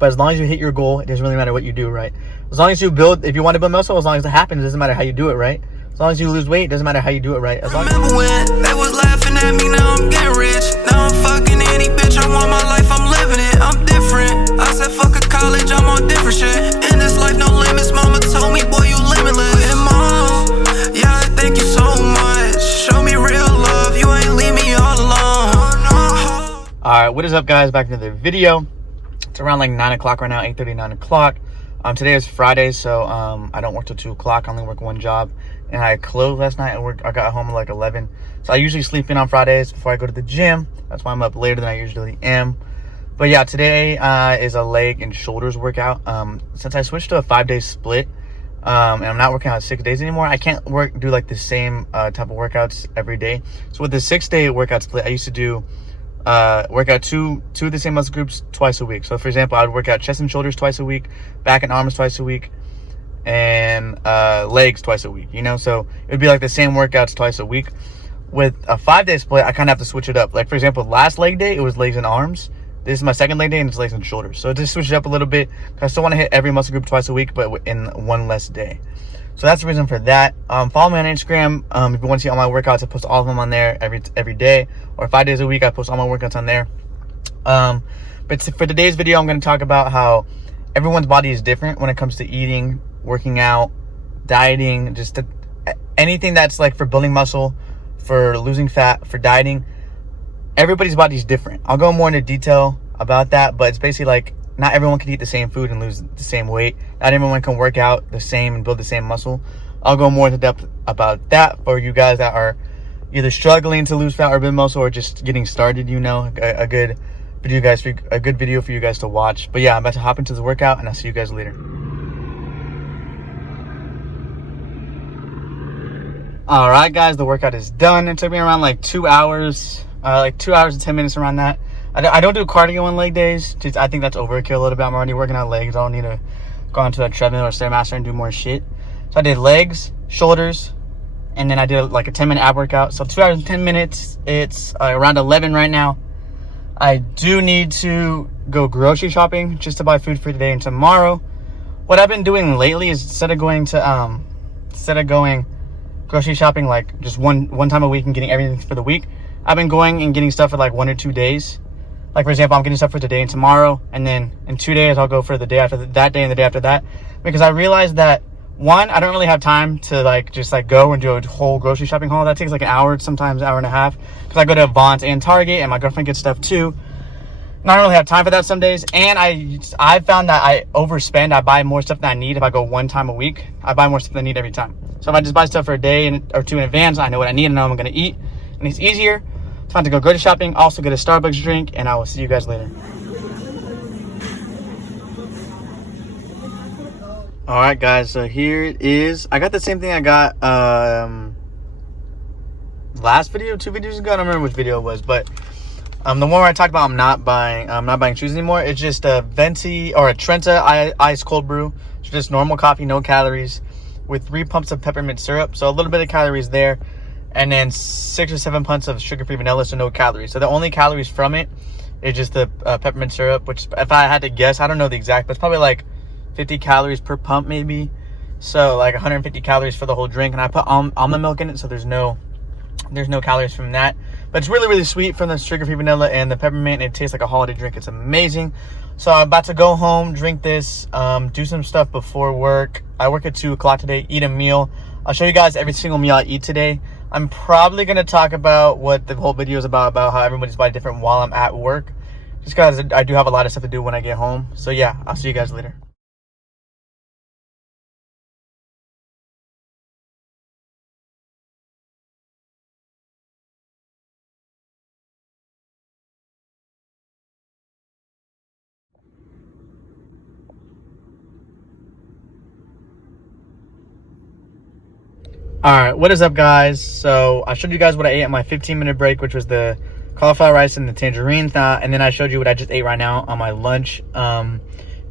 But as long as you hit your goal, it doesn't really matter what you do, right? As long as you build, if you want to build muscle, as long as it happens, it doesn't matter how you do it, right? As long as you lose weight, it doesn't matter how you do it, right? As long as remember when they was laughing at me, now I'm getting rich. Now I'm fucking any bitch, I want my life, I'm living it, I'm different. I said fuck a college, I'm on different shit. In this life, no limits, mama told me, boy, you limitless. And mom, yeah, thank you so much. Show me real love, you ain't leave me all alone. Alright, what is up, guys? Back to the video. It's around like 9 o'clock right now, 8:30, 9 o'clock. Today is Friday, so I don't work till 2 o'clock. I only work one job. And I closed last night. I got home at like 11. So I usually sleep in on Fridays before I go to the gym. That's why I'm up later than I usually am. But yeah, today is a leg and shoulders workout. Since I switched to a 5-day split, and I'm not working out 6 days anymore, I can't do like the same type of workouts every day. So with the 6-day workout split, I used to do work out two of the same muscle groups twice a week. So for example, I would work out chest and shoulders twice a week, back and arms twice a week, and legs twice a week, you know? So it would be like the same workouts twice a week. With a 5-day split, I kind of have to switch it up. Like for example, last leg day, it was legs and arms. This is my second leg day, and it's legs and shoulders. So just switch it up a little bit. I still want to hit every muscle group twice a week, but in one less day. So that's the reason for that. Follow me on Instagram. If you want to see all my workouts, I post all of them on there every day, or 5 days a week. I post all my workouts on there. But for today's video, I'm going to talk about how everyone's body is different when it comes to eating, working out, dieting, just anything that's like for building muscle, for losing fat, for dieting. Everybody's body is different. I'll go more into detail about that, but it's basically like not everyone can eat the same food and lose the same weight. Not everyone can work out the same and build the same muscle. I'll go more into depth about that for you guys that are either struggling to lose fat or build muscle, or just getting started. You know, a good video for you guys to watch. But yeah, I'm about to hop into the workout, and I'll see you guys later. All right, guys, the workout is done. It took me around like 2 hours, like 2 hours and 10 minutes around that. I don't do cardio on leg days. I think that's overkill a little bit. I'm already working out legs. I don't need to go onto a treadmill or Stairmaster and do more shit. So I did legs, shoulders, and then I did like a 10-minute ab workout. So 2 hours and 10 minutes. It's around 11 right now. I do need to go grocery shopping just to buy food for today and tomorrow. What I've been doing lately is instead of going grocery shopping like just one time a week and getting everything for the week, I've been going and getting stuff for like 1 or 2 days. Like for example, I'm getting stuff for today and tomorrow, and then in 2 days I'll go for the day after that day and the day after that, because I realized that one, I don't really have time to just go and do a whole grocery shopping haul. That takes like an hour, sometimes an hour and a half, because I go to Vons and Target, and my girlfriend gets stuff too. And I don't really have time for that some days. And I found that I overspend. I buy more stuff than I need. If I go one time a week, I buy more stuff than I need every time. So if I just buy stuff for a day or two in advance, I know what I need and know what I'm going to eat, and it's easier. Time to go grocery shopping, also get a Starbucks drink, and I will see you guys later. All right, guys, so here it is. I got the same thing I got last video, 2 videos ago. I don't remember which video it was, but the one where I talked about I'm not buying shoes anymore. It's just a Venti or a Trenta ice cold brew. It's just normal coffee, no calories, with 3 pumps of peppermint syrup. So a little bit of calories there. And then 6 or 7 pumps of sugar-free vanilla, so no calories. So the only calories from it is just the peppermint syrup, which if I had to guess, I don't know the exact, but it's probably like 50 calories per pump maybe. So like 150 calories for the whole drink. And I put almond milk in it, so there's no calories from that. But it's really, really sweet from the sugar-free vanilla and the peppermint. It tastes like a holiday drink. It's amazing. So I'm about to go home, drink this, do some stuff before work. I work at 2 o'clock today, eat a meal. I'll show you guys every single meal I eat today. I'm probably going to talk about what the whole video is about how everybody's body different while I'm at work, just because I do have a lot of stuff to do when I get home. So yeah, I'll see you guys later. All right, what is up, guys? So I showed you guys what I ate at my 15-minute break, which was the cauliflower rice and the tangerine, and then I showed you what I just ate right now on my lunch.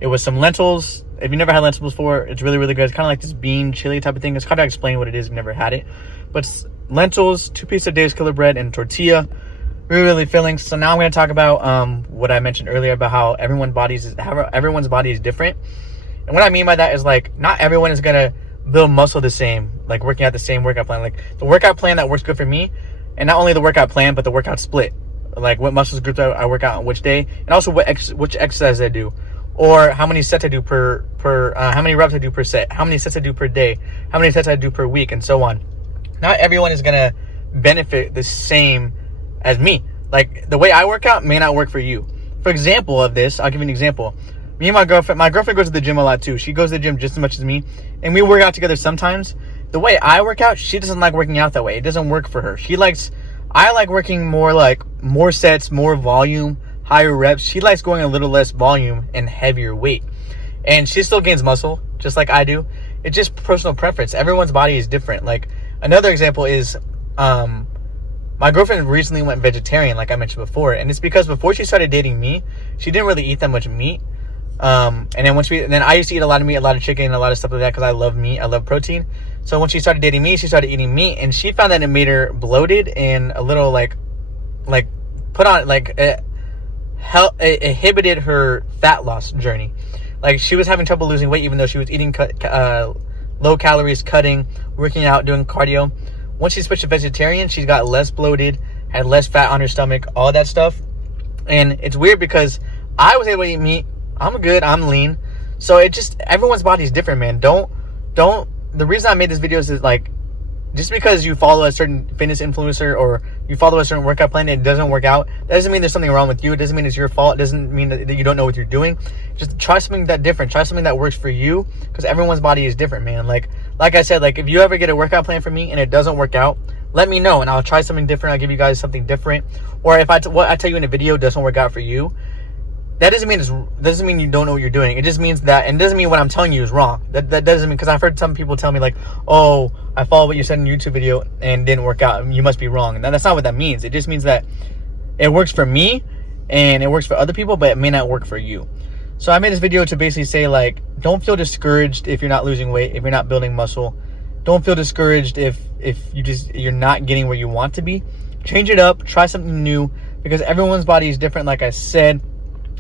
It was some lentils. If you never had lentils before, it's really, really good. It's kind of like this bean chili type of thing. It's hard to explain what it is if you've never had it, but it's lentils, 2 pieces of Dave's Killer bread, and tortilla. really feeling. So now I'm going to talk about what I mentioned earlier about how everyone's body is different. And what I mean by that is, like, not everyone is going to build muscle the same, like working out the same workout plan. Like, the workout plan that works good for me, and not only the workout plan, but the workout split, like what muscles groups I work out on which day, and also which exercise I do, or how many sets I do per how many reps I do per set, how many sets I do per day, how many sets I do per week, and so on. Not everyone is going to benefit the same as me. Like, the way I work out may not work for you. For example of this, I'll give you an example. Me and my girlfriend goes to the gym a lot too. She goes to the gym just as much as me, and we work out together sometimes. The way I work out, she doesn't like working out that way. It doesn't work for her. I like working more, like more sets, more volume, higher reps. She likes going a little less volume and heavier weight. And she still gains muscle, just like I do. It's just personal preference. Everyone's body is different. Like, another example is, my girlfriend recently went vegetarian, like I mentioned before. And it's because before she started dating me, she didn't really eat that much meat. And then I used to eat a lot of meat, a lot of chicken, and a lot of stuff like that because I love meat. I love protein. So when she started dating me, she started eating meat, and she found that it made her bloated and a little it inhibited her fat loss journey. Like, she was having trouble losing weight even though she was eating low calories, cutting, working out, doing cardio. Once she switched to vegetarian, she got less bloated, had less fat on her stomach, all that stuff. And it's weird because I was able to eat meat. I'm good. I'm lean. So it just, everyone's body is different, man. The reason I made this video is like, just because you follow a certain fitness influencer or you follow a certain workout plan and it doesn't work out, that doesn't mean there's something wrong with you. It doesn't mean it's your fault. It doesn't mean that you don't know what you're doing. Just try something that different. Try something that works for you, because everyone's body is different, man. Like I said, like, if you ever get a workout plan from me and it doesn't work out, let me know and I'll try something different. I'll give you guys something different. Or if what I tell you in a video doesn't work out for you, that doesn't mean you don't know what you're doing. It just means that, and it doesn't mean what I'm telling you is wrong. That doesn't mean, because I've heard some people tell me, like, oh, I followed what you said in a YouTube video and it didn't work out, you must be wrong. And that's not what that means. It just means that it works for me and it works for other people, but it may not work for you. So I made this video to basically say, like, don't feel discouraged if you're not losing weight, if you're not building muscle. Don't feel discouraged if you're not getting where you want to be. Change it up, try something new, because everyone's body is different, like I said.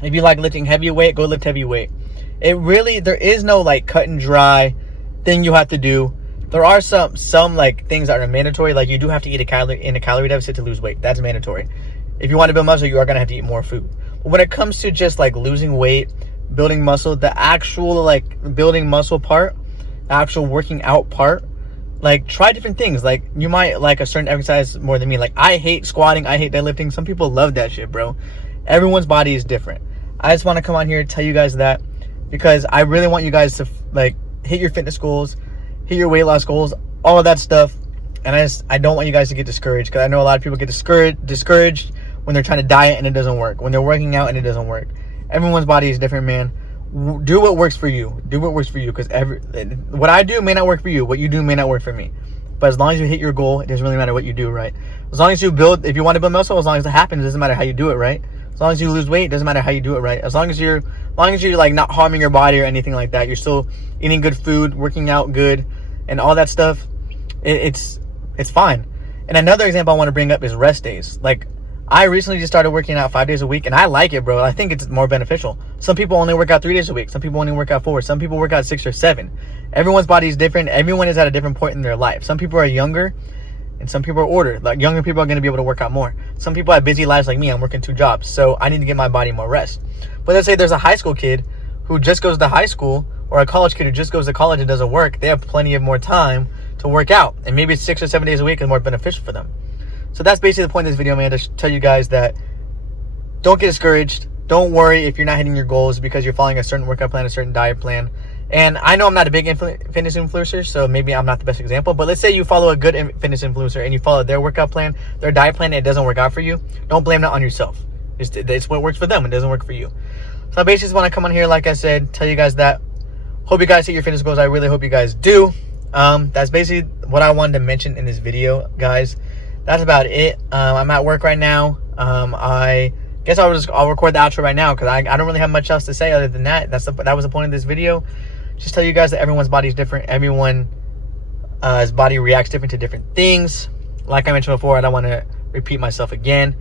If you like lifting heavy weight, go lift heavy weight. There is no, like, cut and dry thing you have to do. There are some like things that are mandatory. Like, you do have to eat in a calorie deficit to lose weight. That's mandatory. If you want to build muscle, you are going to have to eat more food. But when it comes to just, like, losing weight, building muscle, the actual, like, building muscle part, the actual working out part, like, try different things. Like, you might like a certain exercise more than me. Like, I hate squatting. I hate deadlifting. Some people love that shit, bro. Everyone's body is different. I just want to come on here and tell you guys that, because I really want you guys to, like, hit your fitness goals, hit your weight loss goals, all of that stuff. And I don't want you guys to get discouraged, because I know a lot of people get discouraged when they're trying to diet and it doesn't work, when they're working out and it doesn't work. Everyone's body is different, man. Do what works for you. Do what works for you, because what I do may not work for you. What you do may not work for me. But as long as you hit your goal, it doesn't really matter what you do, right? As long as you build, if you want to build muscle, as long as it happens, it doesn't matter how you do it, right? As long as you lose weight, it doesn't matter how you do it, right? As long as you're like not harming your body or anything like that, you're still eating good food, working out good, and all that stuff, it's fine. And another example I want to bring up is rest days. Like, I recently just started working out 5 days a week, and I like it, bro. I think it's more beneficial. Some people only work out 3 days a week. Some people only work out 4. Some people work out 6 or 7. Everyone's body is different. Everyone is at a different point in their life. Some people are younger, and some people are older. Like, younger people are going to be able to work out more. Some people have busy lives like me. I'm working 2 jobs, so I need to give my body more rest. But let's say there's a high school kid who just goes to high school, or a college kid who just goes to college and doesn't work. They have plenty of more time to work out, and maybe 6 or 7 days a week is more beneficial for them. So that's basically the point of this video, man, to tell you guys that don't get discouraged. Don't worry if you're not hitting your goals because you're following a certain workout plan, a certain diet plan. And I know I'm not a big fitness influencer, so maybe I'm not the best example. But let's say you follow a good fitness influencer and you follow their workout plan, their diet plan, and it doesn't work out for you. Don't blame that on yourself. It's what works for them. It doesn't work for you. So I basically just want to come on here, like I said, tell you guys that. Hope you guys hit your fitness goals. I really hope you guys do. That's basically what I wanted to mention in this video, guys. That's about it. I'm at work right now. I guess I'll record the outro right now, because I don't really have much else to say other than that. That was the point of this video. Just tell you guys that everyone's body is different. Everyone's body reacts different to different things. Like I mentioned before, I don't want to repeat myself again.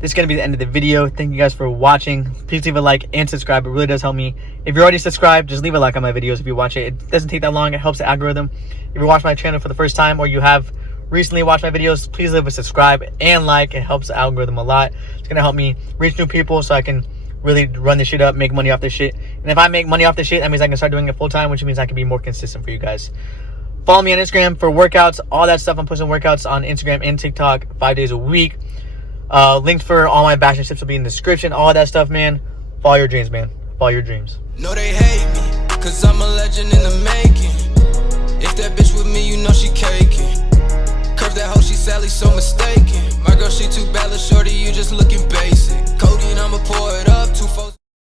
this is going to be the end of the video. Thank you guys for watching. Please leave a like and subscribe. It really does help me. If you're already subscribed, just leave a like on my videos if you watch it. It doesn't take that long. It helps the algorithm. If you watch my channel for the first time or you have recently watched my videos, please leave a subscribe and like. It helps the algorithm a lot. It's going to help me reach new people so I can really run this shit up, make money off this shit. And if I make money off this shit, that means I can start doing it full time, which means I can be more consistent for you guys. Follow me on Instagram for workouts, all that stuff. I'm posting workouts on Instagram and TikTok 5 days a week. Links for all my bachelor tips will be in the description. All that stuff, man. Follow your dreams, man. Follow your dreams. No, they hate me, cause I'm a legend in the